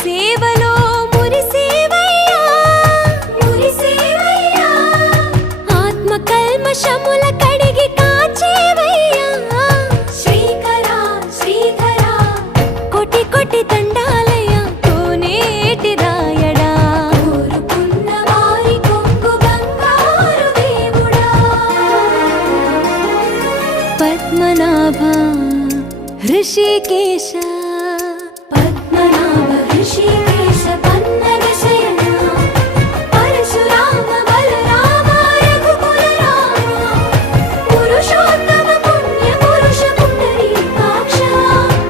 సేవలో మురిసేవయ్యా మురిసేవయ్యా ఆత్మ కల్మషముల కడిగి కాచేవయ్యా శ్రీకరా శ్రీధరా కోటి కోటి దండాలయ్యా కోనేటి రాయడా కోరుకున్న వారి కొంగు బంగారు దేవుడా పద్మనాభ ऋषिकेश पद्मनाभ ऋषिकेश